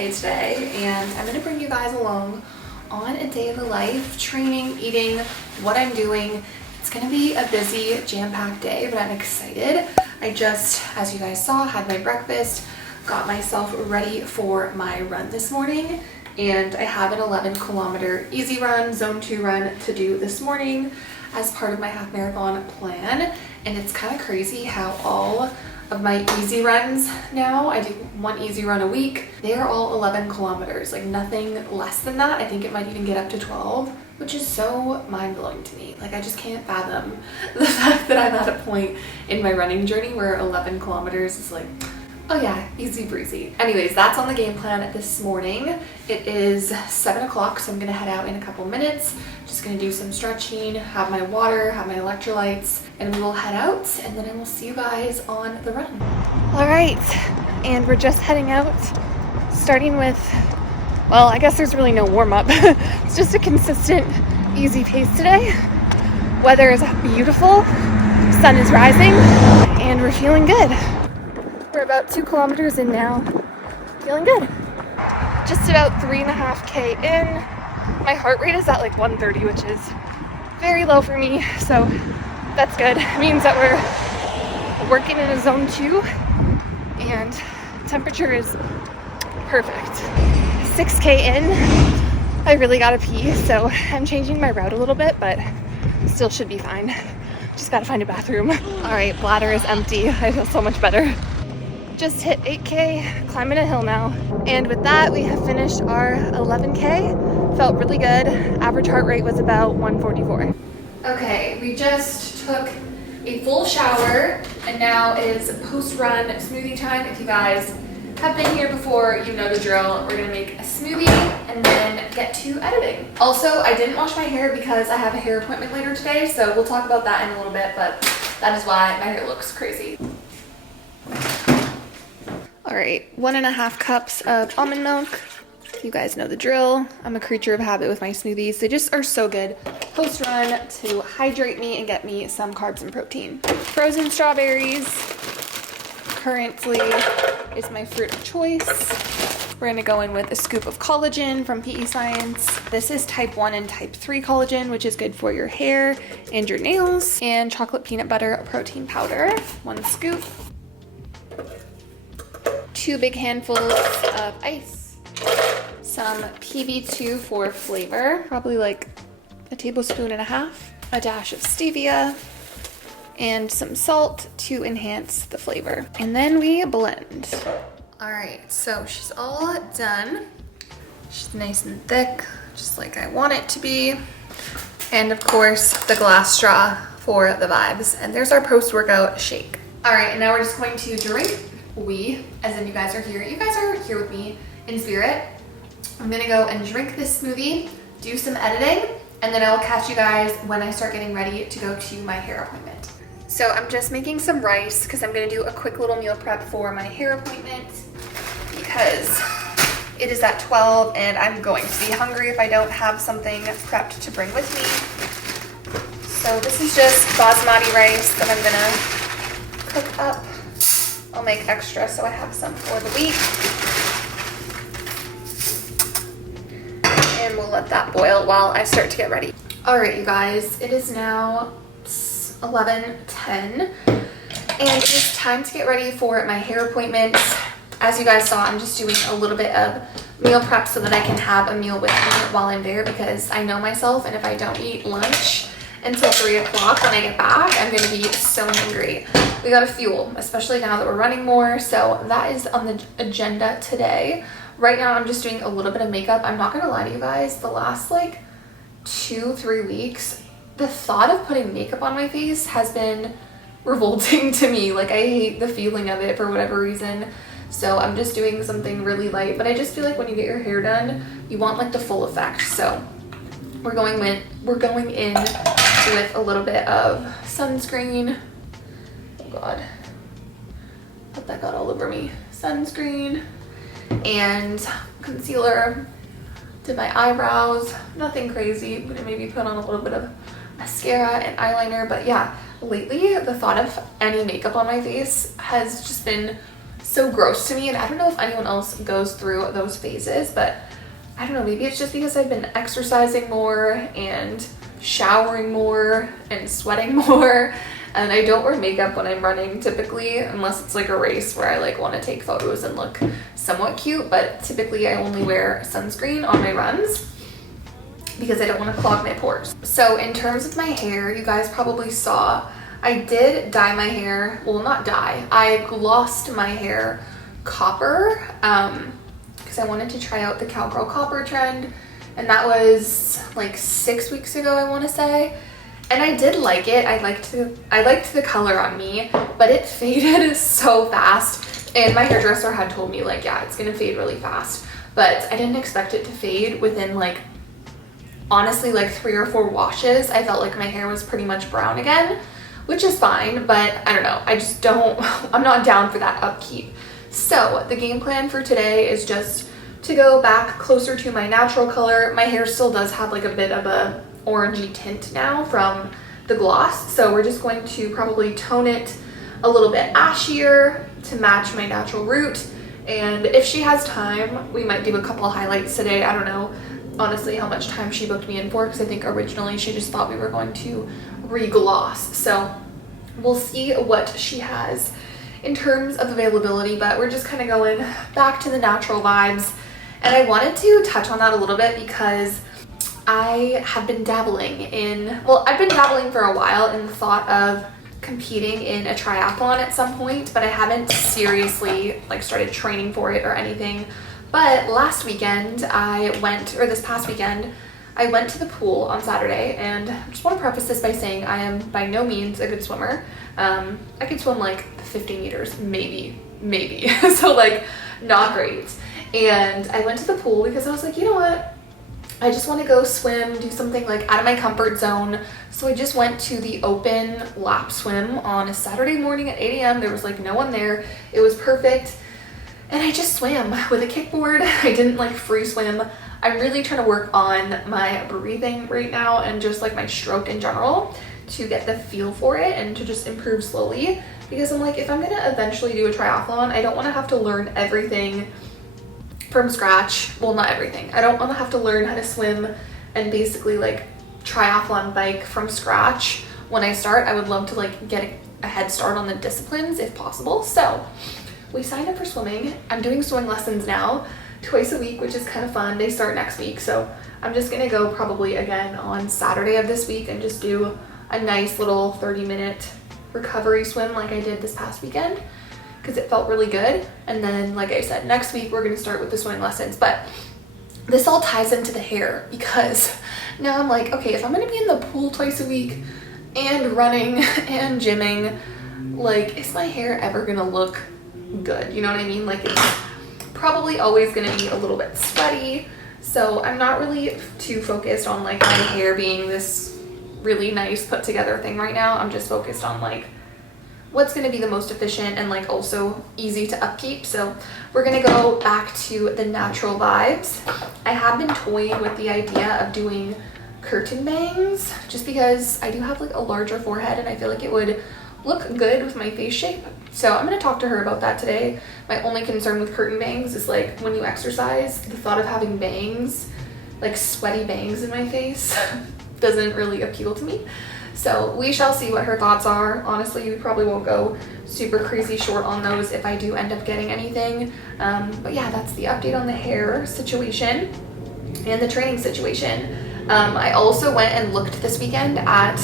day today, and I'm gonna bring you guys along on a day of the life, training, eating, what I'm doing. It's gonna be a busy, jam-packed day, but I'm excited. I just, as you guys saw, had my breakfast, got myself ready for my run this morning, and I have an 11-kilometer easy run, zone 2 run to do this morning as part of my half marathon plan. And it's kind of crazy how all of my easy runs now, I do one easy run a week, they are all 11 kilometers, like nothing less than that. I think it might even get up to 12, which is so mind-blowing to me. Like, I just can't fathom the fact that I'm at a point in my running journey where 11 kilometers is like, oh yeah, easy breezy. Anyways, that's on the game plan this morning. It is 7 o'clock, so I'm gonna head out in a couple minutes. Just gonna do some stretching, have my water, have my electrolytes, and we will head out, and then I will see you guys on the run. All right, and we're just heading out, starting with, well, I guess there's really no warm-up. It's just a consistent, easy pace today. Weather is beautiful, sun is rising, and we're feeling good. We're about 2 kilometers in now, feeling good. Just about 3.5K in. My heart rate is at like 130, which is very low for me, so that's good. It means that we're working in a zone 2, and temperature is perfect. 6K in, I really gotta pee, so I'm changing my route a little bit, but still should be fine. Just gotta find a bathroom. All right, bladder is empty. I feel so much better. Just hit 8K, climbing a hill now. And with that, we have finished our 11K. Felt really good. Average heart rate was about 144. Okay, we just took a full shower, and now it is post-run smoothie time. If you guys have been here before, you know the drill. We're gonna make a smoothie and then get to editing. Also, I didn't wash my hair because I have a hair appointment later today, so we'll talk about that in a little bit, but that is why my hair looks crazy. All right, 1.5 cups of almond milk. You guys know the drill. I'm a creature of habit with my smoothies. They just are so good post-run to hydrate me and get me some carbs and protein. Frozen strawberries currently is my fruit of choice. We're gonna go in with a scoop of collagen from PEScience. This is type 1 and type 3 collagen, which is good for your hair and your nails. And chocolate peanut butter protein powder, 1 scoop. 2 big handfuls of ice, some PB2 for flavor, probably like 1.5 tablespoons, a dash of stevia, and some salt to enhance the flavor. And then we blend. All right, so she's all done. She's nice and thick, just like I want it to be. And of course, the glass straw for the vibes. And there's our post-workout shake. All right, and now we're just going to drink. We, as in you guys are here with me in spirit. I'm gonna go and drink this smoothie, do some editing, and then I will catch you guys when I start getting ready to go to my hair appointment. So I'm just making some rice because I'm gonna do a quick little meal prep for my hair appointment because it is at 12 and I'm going to be hungry if I don't have something prepped to bring with me. So this is just basmati rice that I'm gonna cook up. I'll make extra so I have some for the week. And we'll let that boil while I start to get ready. All right, you guys, it is now 11:10 and it is time to get ready for my hair appointment. As you guys saw, I'm just doing a little bit of meal prep so that I can have a meal with me while I'm there because I know myself, and if I don't eat lunch until 3 o'clock when I get back, I'm gonna be so hungry. We gotta fuel, especially now that we're running more, so that is on the agenda today. Right now, I'm just doing a little bit of makeup. I'm not gonna lie to you guys, the last like 2-3 weeks, the thought of putting makeup on my face has been revolting to me. Like, I hate the feeling of it for whatever reason. So I'm just doing something really light, but I just feel like when you get your hair done, you want like the full effect. So we're going in with a little bit of sunscreen. Oh God, hope that got all over me. Sunscreen and concealer. Did my eyebrows, nothing crazy. I'm gonna maybe put on a little bit of mascara and eyeliner, but yeah, lately the thought of any makeup on my face has just been so gross to me. And I don't know if anyone else goes through those phases, but I don't know, maybe it's just because I've been exercising more and showering more and sweating more. And I don't wear makeup when I'm running typically, unless it's like a race where I like want to take photos and look somewhat cute. But typically I only wear sunscreen on my runs because I don't want to clog my pores. So in terms of my hair, you guys probably saw I did dye my hair. Well, not dye. I glossed my hair copper because I wanted to try out the cowgirl copper trend. And that was like 6 weeks ago, I want to say. And I did like it. I liked the color on me, but it faded so fast. And my hairdresser had told me like, yeah, it's gonna fade really fast. But I didn't expect it to fade within like, honestly, like 3 or 4 washes. I felt like my hair was pretty much brown again, which is fine, but I don't know. I just don't, I'm not down for that upkeep. So the game plan for today is just to go back closer to my natural color. My hair still does have like a bit of a orangey tint now from the gloss, so we're just going to probably tone it a little bit ashier to match my natural root. And if she has time, we might do a couple of highlights today. I don't know honestly how much time she booked me in for, because I think originally she just thought we were going to re-gloss, so we'll see what she has in terms of availability. But we're just kind of going back to the natural vibes. And I wanted to touch on that a little bit because I have been dabbling in, well, I've been dabbling for a while in the thought of competing in a triathlon at some point, but I haven't seriously like started training for it or anything. But last weekend this past weekend, I went to the pool on Saturday, and I just want to preface this by saying I am by no means a good swimmer. I could swim like 50 meters, maybe, so like not great. And I went to the pool because I was like, you know what? I just want to go swim, do something like out of my comfort zone. So I just went to the open lap swim on a Saturday morning at 8 a.m. There was like no one there. It was perfect. And I just swam with a kickboard. I didn't like free swim. I'm really trying to work on my breathing right now and just like my stroke in general to get the feel for it and to just improve slowly. Because I'm like, if I'm gonna eventually do a triathlon, I don't want to have to learn everything from scratch. Well, not everything. I don't want to have to learn how to swim and basically like triathlon bike from scratch when I start. I would love to like get a head start on the disciplines if possible. So we signed up for swimming. I'm doing swimming lessons now twice a week, which is kind of fun. They start next week, so I'm just gonna go probably again on Saturday of this week and just do a nice little 30-minute recovery swim like I did this past weekend, because it felt really good. And then, like I said, next week we're gonna start with the swimming lessons. But this all ties into the hair, because now I'm like, okay, if I'm gonna be in the pool twice a week and running and gymming, like, is my hair ever gonna look good? You know what I mean? Like, it's probably always gonna be a little bit sweaty. So I'm not really too focused on like my hair being this really nice put together thing right now. I'm just focused on like what's going to be the most efficient and like also easy to upkeep. So we're going to go back to the natural vibes. I have been toying with the idea of doing curtain bangs just because I do have like a larger forehead and I feel like it would look good with my face shape. So I'm going to talk to her about that today. My only concern with curtain bangs is like when you exercise, the thought of having bangs, like sweaty bangs in my face doesn't really appeal to me. So we shall see what her thoughts are. Honestly, we probably won't go super crazy short on those if I do end up getting anything. But yeah, that's the update on the hair situation and the training situation. I also went and looked this weekend at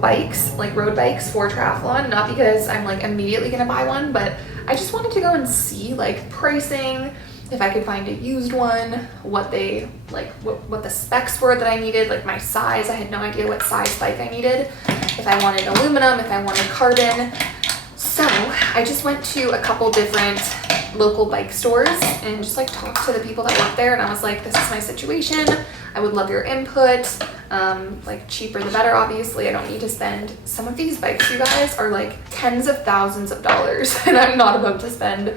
bikes, like road bikes for triathlon, not because I'm like immediately gonna buy one, but I just wanted to go and see like pricing, if I could find a used one, what they like, what the specs were that I needed, like my size. I had no idea what size bike I needed, if I wanted aluminum, if I wanted carbon. So I just went to a couple different local bike stores and just like talked to the people that work there, and I was like, this is my situation, I would love your input. Like cheaper the better, obviously. I don't need to spend, some of these bikes, you guys, are like tens of thousands of dollars and I'm not about to spend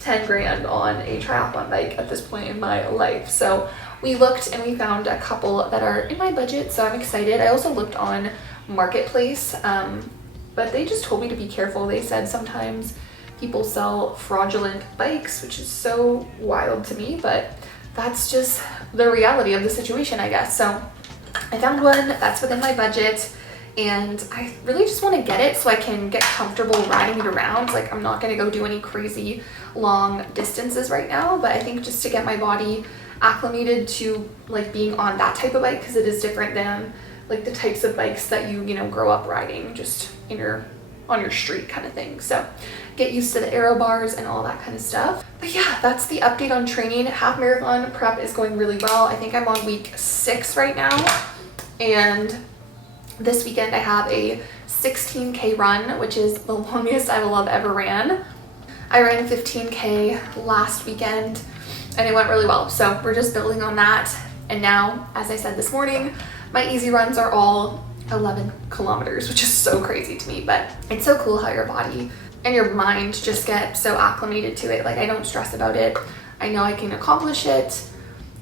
10 grand on a triathlon bike at this point in my life. So we looked and we found a couple that are in my budget, so I'm excited. I also looked on Marketplace, but they just told me to be careful. They said sometimes people sell fraudulent bikes, which is so wild to me, but that's just the reality of the situation, I guess. So I found one that's within my budget, and I really just want to get it so I can get comfortable riding it around. Like, I'm not going to go do any crazy long distances right now, but I think just to get my body acclimated to like being on that type of bike, because it is different than like the types of bikes that you know grow up riding just on your street kind of thing. So get used to the aero bars and all that kind of stuff. But yeah, that's the update on training. Half marathon prep is going really well. I think I'm on week 6 right now, and this weekend I have a 16K run, which is the longest I will have ever ran. I ran 15K last weekend and it went really well. So we're just building on that. And now, as I said this morning, my easy runs are all 11 kilometers, which is so crazy to me, but it's so cool how your body and your mind just get so acclimated to it. Like, I don't stress about it. I know I can accomplish it.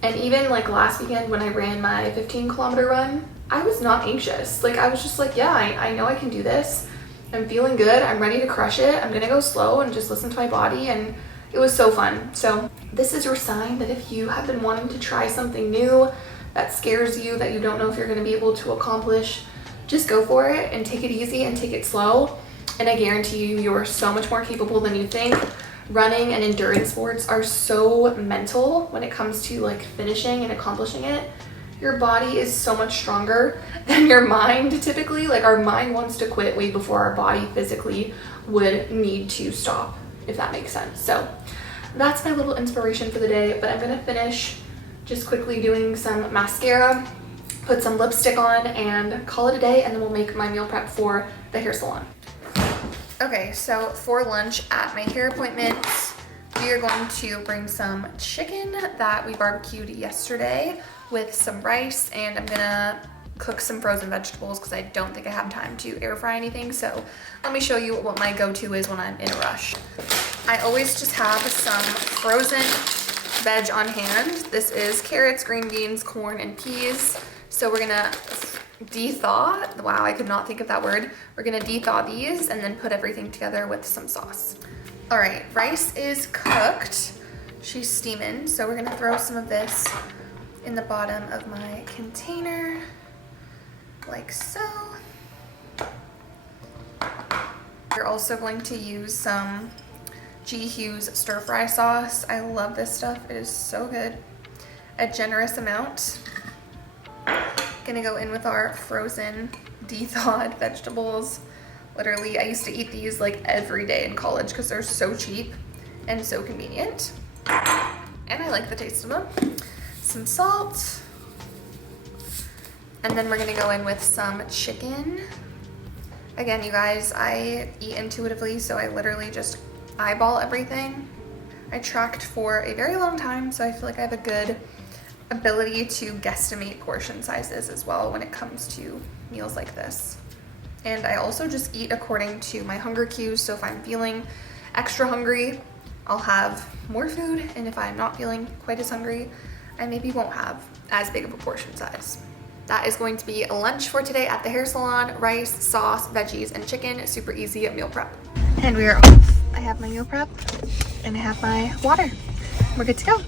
And even like last weekend when I ran my 15-kilometer run, I was not anxious. Like, I was just like, yeah, I know I can do this. I'm feeling good. I'm ready to crush it. I'm gonna go slow and just listen to my body. And it was so fun. So this is your sign that if you have been wanting to try something new that scares you, that you don't know if you're gonna be able to accomplish, just go for it and take it easy and take it slow. And I guarantee you, you're so much more capable than you think. Running and endurance sports are so mental when it comes to like finishing and accomplishing it. Your body is so much stronger than your mind typically. Like, our mind wants to quit way before our body physically would need to stop, if that makes sense. So that's my little inspiration for the day, but I'm gonna finish just quickly doing some mascara, put some lipstick on, and call it a day, and then we'll make my meal prep for the hair salon. Okay, so for lunch at my hair appointment, we are going to bring some chicken that we barbecued yesterday with some rice, and I'm gonna cook some frozen vegetables because I don't think I have time to air fry anything. So let me show you what my go-to is when I'm in a rush. I always just have some frozen veg on hand. This is carrots, green beans, corn, and peas. So we're gonna de-thaw. Wow, I could not think of that word. We're gonna de-thaw these and then put everything together with some sauce. All right, rice is cooked. She's steaming, so we're gonna throw some of this in the bottom of my container, like so. We're also going to use some G. Hughes stir fry sauce. I love this stuff, it is so good. A generous amount. Gonna go in with our frozen de-thawed vegetables. Literally, I used to eat these like every day in college because they're so cheap and so convenient. And I like the taste of them. Some salt. And then we're gonna go in with some chicken. Again, you guys, I eat intuitively, so I literally just eyeball everything. I tracked for a very long time, so I feel like I have a good ability to guesstimate portion sizes as well when it comes to meals like this. And I also just eat according to my hunger cues, so if I'm feeling extra hungry, I'll have more food, and if I'm not feeling quite as hungry, I maybe won't have as big of a portion size. That is going to be lunch for today at the hair salon: rice, sauce, veggies, and chicken. Super easy meal prep. And we are off. I have my meal prep and I have my water. We're good to go.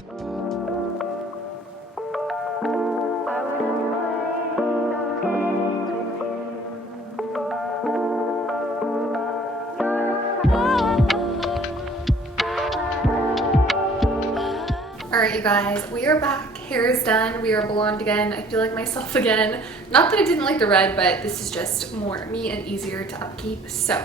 All right, you guys, we are back. Hair is done. We are blonde again. I feel like myself again. Not that I didn't like the red, but this is just more me and easier to upkeep. So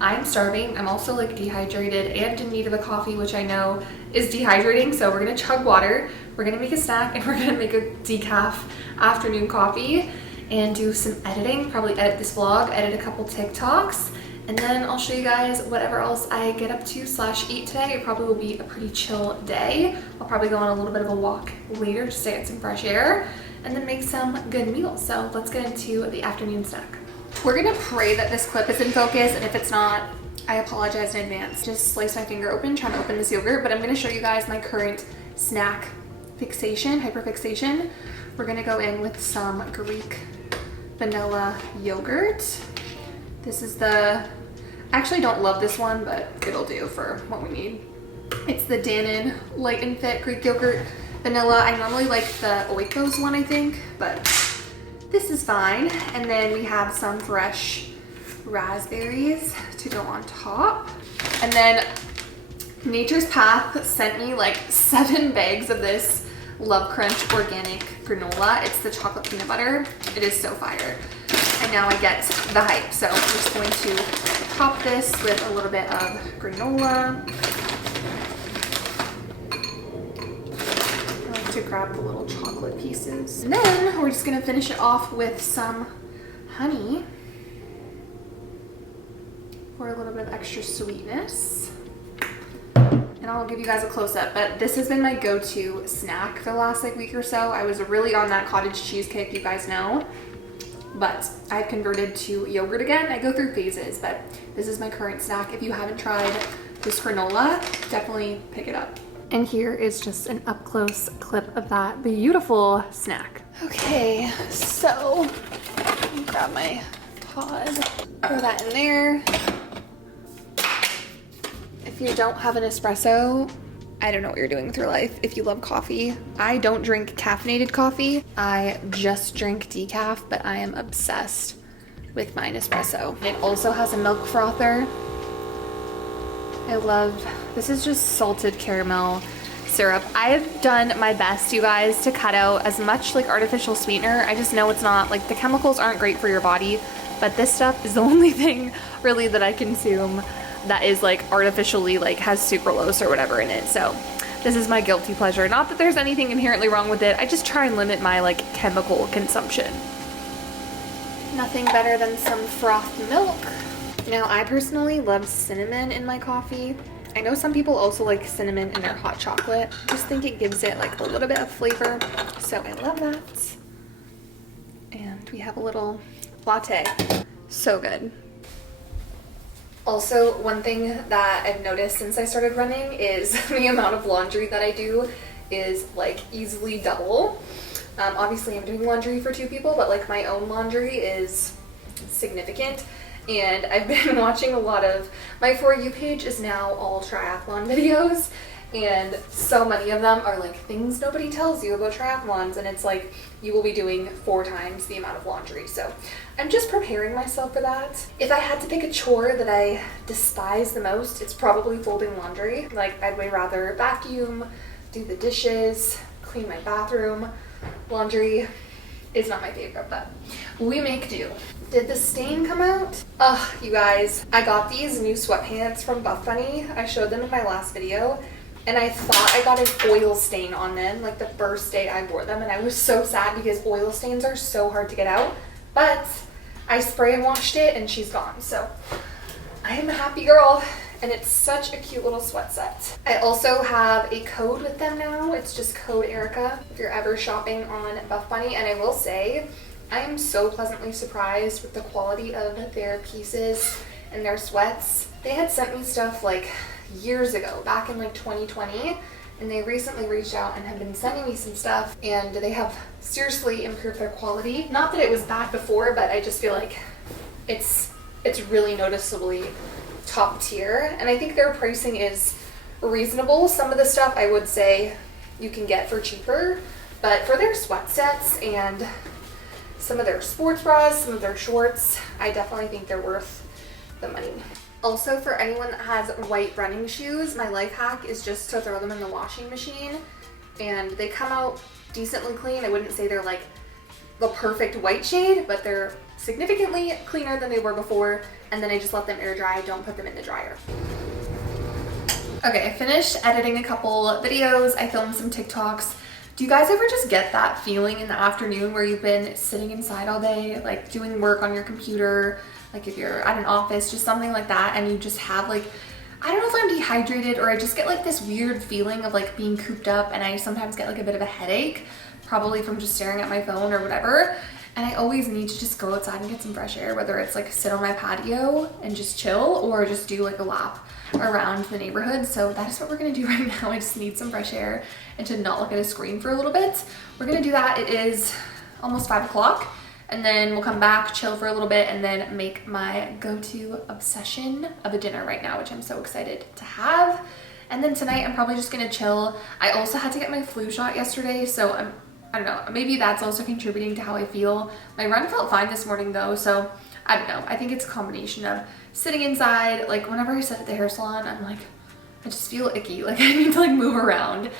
I'm starving. I'm also like dehydrated and in need of a coffee, which I know is dehydrating. So we're gonna chug water. We're gonna make a snack, and we're gonna make a decaf afternoon coffee and do some editing. Probably edit this vlog, edit a couple TikToks. And then I'll show you guys whatever else I get up to / eat today. It probably will be a pretty chill day. I'll probably go on a little bit of a walk later just to get some fresh air and then make some good meals. So let's get into the afternoon snack. We're gonna pray that this clip is in focus, and if it's not, I apologize in advance. Just slice my finger open, trying to open this yogurt, but I'm gonna show you guys my current snack fixation, hyperfixation. We're gonna go in with some Greek vanilla yogurt. This is the I actually don't love this one, but it'll do for what we need. It's the Dannon Light and Fit Greek Yogurt Vanilla. I normally like the Oikos one, I think, but this is fine. And then we have some fresh raspberries to go on top. And then Nature's Path sent me like 7 bags of this Love Crunch organic granola. It's the chocolate peanut butter. It is so fire. And now I get the hype. So I'm just going to top this with a little bit of granola. I like to grab the little chocolate pieces. And then we're just gonna finish it off with some honey for a little bit of extra sweetness. And I'll give you guys a close-up, but this has been my go-to snack for the last like week or so. I was really on that cottage cheese kick, you guys know, but I've converted to yogurt again. I go through phases, but this is my current snack. If you haven't tried this granola, definitely pick it up. And here is just an up-close clip of that beautiful snack. Okay, so let me grab my pod, throw that in there. If you don't have an espresso, I don't know what you're doing with your life. If you love coffee, I don't drink caffeinated coffee. I just drink decaf, but I am obsessed with my espresso. It also has a milk frother. I love, this is just salted caramel syrup. I've done my best, you guys, to cut out as much like artificial sweetener. I just know it's not, like the chemicals aren't great for your body, but this stuff is the only thing really that I consume that is like artificially like has sucralose or whatever in it. So this is my guilty pleasure. Not that there's anything inherently wrong with it. I just try and limit my like chemical consumption. Nothing better than some frothed milk. Now I personally love cinnamon in my coffee. I know some people also like cinnamon in their hot chocolate. I just think it gives it like a little bit of flavor. So I love that. And we have a little latte. So good. Also, one thing that I've noticed since I started running is the amount of laundry that I do is like easily double. Obviously I'm doing laundry for 2 people, but like my own laundry is significant. And I've been watching a lot of, my For You page is now all triathlon videos, and so many of them are like things nobody tells you about triathlons, and it's like you will be doing 4 times the amount of laundry. So I'm just preparing myself for that. If I had to pick a chore that I despise the most, it's probably folding laundry. Like I'd way rather vacuum, do the dishes, clean my bathroom. Laundry is not my favorite, but we make do. Did the stain come out? Ugh, you guys, I got these new sweatpants from Buff Bunny. I showed them in my last video, and I thought I got an oil stain on them like the first day I wore them, and I was so sad because oil stains are so hard to get out, but I spray and washed it and she's gone. So I am a happy girl, and it's such a cute little sweat set. I also have a code with them now. It's just code Erica if you're ever shopping on Buff Bunny, and I will say I am so pleasantly surprised with the quality of their pieces and their sweats. They had sent me stuff like years ago, back in like 2020, and they recently reached out and have been sending me some stuff, and they have seriously improved their quality. Not that it was bad before, but I just feel like it's really noticeably top tier, and I think their pricing is reasonable. Some of the stuff I would say you can get for cheaper, but for their sweat sets and some of their sports bras, some of their shorts, I definitely think they're worth the money. Also, for anyone that has white running shoes, my life hack is just to throw them in the washing machine, and they come out decently clean. I wouldn't say they're like the perfect white shade, but they're significantly cleaner than they were before, and then I just let them air dry. Don't put them in the dryer. Okay, I finished editing a couple videos. I filmed some TikToks. Do you guys ever just get that feeling in the afternoon where you've been sitting inside all day, like doing work on your computer, like if you're at an office, just something like that, and you just have like, I don't know if I'm dehydrated or I just get like this weird feeling of like being cooped up, and I sometimes get like a bit of a headache, probably from just staring at my phone or whatever. And I always need to just go outside and get some fresh air, whether it's like sit on my patio and just chill or just do like a lap around the neighborhood. So that is what we're gonna do right now. I just need some fresh air and to not look at a screen for a little bit. We're gonna do that. It is almost 5 o'clock, and then we'll come back, chill for a little bit, and then make my go-to obsession of a dinner right now, which I'm so excited to have. And then tonight I'm probably just gonna chill. I also had to get my flu shot yesterday, so I don't know, maybe that's also contributing to how I feel. My run felt fine this morning though, so I don't know. I think it's a combination of sitting inside. Like whenever I sit at the hair salon, I'm like, I just feel icky. Like I need to like move around.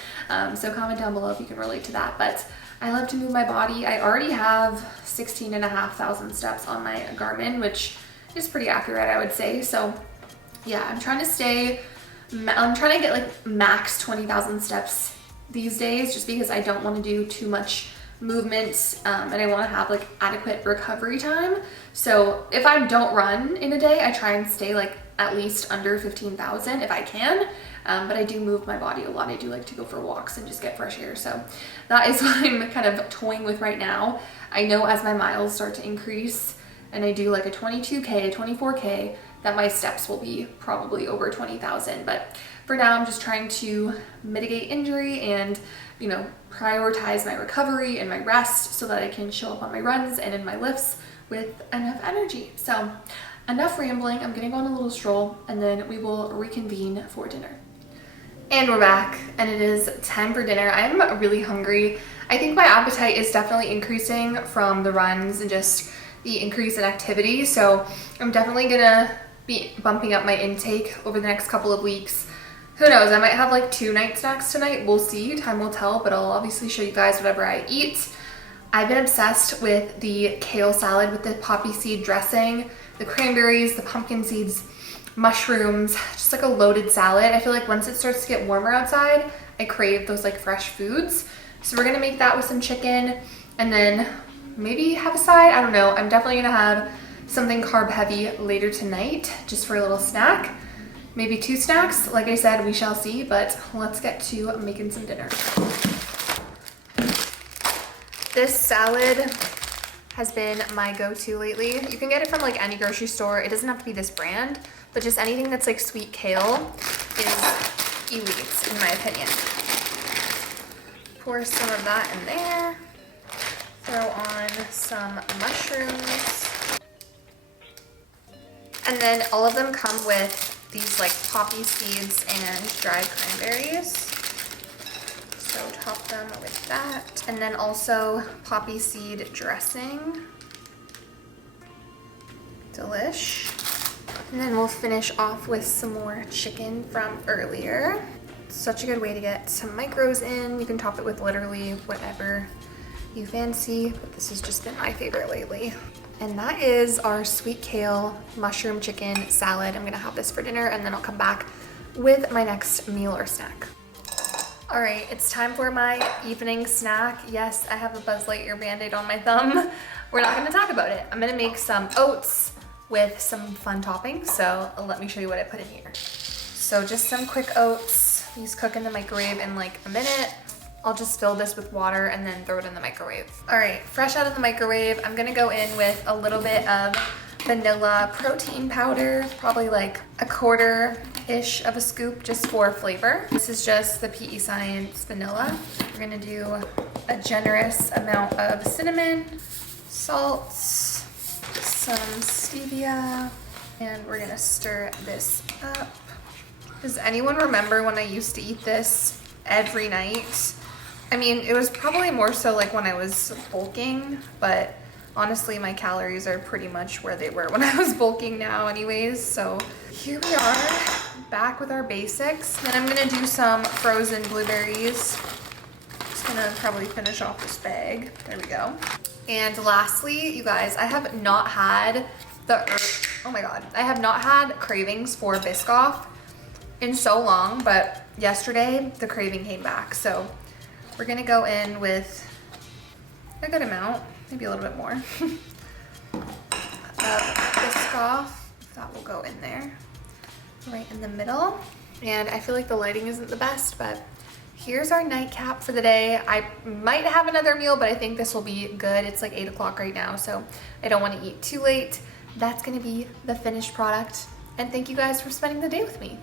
So comment down below if you can relate to that. But I love to move my body. I already have 16,500 steps on my Garmin, which is pretty accurate, I would say. So yeah, I'm trying to get like max 20,000 steps these days, just because I don't want to do too much movement, and I want to have like adequate recovery time. So if I don't run in a day, I try and stay like at least under 15,000 if I can. But I do move my body a lot. I do like to go for walks and just get fresh air. So that is what I'm kind of toying with right now. I know as my miles start to increase and I do like a 22K, 24K, that my steps will be probably over 20,000. But for now, I'm just trying to mitigate injury and, you know, prioritize my recovery and my rest so that I can show up on my runs and in my lifts with enough energy. So enough rambling. I'm gonna go on a little stroll and then we will reconvene for dinner. And we're back and it is time for dinner. I'm really hungry. I think my appetite is definitely increasing from the runs and just the increase in activity. So I'm definitely gonna be bumping up my intake over the next couple of weeks. Who knows, I might have like 2 night snacks tonight. We'll see, time will tell, but I'll obviously show you guys whatever I eat. I've been obsessed with the kale salad with the poppy seed dressing, the cranberries, the pumpkin seeds, mushrooms, just like a loaded salad. I feel like once it starts to get warmer outside, I crave those like fresh foods. So we're gonna make that with some chicken and then maybe have a side, I don't know. I'm definitely gonna have something carb heavy later tonight just for a little snack. Maybe 2 snacks, like I said, we shall see, but let's get to making some dinner. This salad has been my go-to lately. You can get it from like any grocery store. It doesn't have to be this brand, but just anything that's like sweet kale is elite in my opinion. Pour some of that in there. Throw on some mushrooms. And then all of them come with these like poppy seeds and dried cranberries. So top them with that. And then also poppy seed dressing. Delish. And then we'll finish off with some more chicken from earlier. Such a good way to get some micros in. You can top it with literally whatever you fancy, but this has just been my favorite lately. And that is our sweet kale mushroom chicken salad. I'm gonna have this for dinner and then I'll come back with my next meal or snack. All right, it's time for my evening snack. Yes, I have a Buzz Lightyear Band-Aid on my thumb. We're not gonna talk about it. I'm gonna make some oats with some fun toppings. So let me show you what I put in here. So just some quick oats. These cook in the microwave in like a minute. I'll just fill this with water and then throw it in the microwave. All right, fresh out of the microwave, I'm gonna go in with a little bit of vanilla protein powder, probably like a 1/4-ish of a scoop just for flavor. This is just the PEScience vanilla. We're gonna do a generous amount of cinnamon, salt, some stevia, and we're gonna stir this up. Does anyone remember when I used to eat this every night? I mean, it was probably more so like when I was bulking, but honestly, my calories are pretty much where they were when I was bulking now anyways. So here we are, back with our basics. Then I'm gonna do some frozen blueberries. Just gonna probably finish off this bag. There we go. And lastly, you guys, I have not had oh my God, I have not had cravings for Biscoff in so long, but yesterday the craving came back. So we're gonna go in with a good amount, maybe a little bit more, of Biscoff. That will go in there, right in the middle. And I feel like the lighting isn't the best, but here's our nightcap for the day. I might have another meal, but I think this will be good. It's like 8 o'clock right now, so I don't want to eat too late. That's gonna be the finished product. And thank you guys for spending the day with me.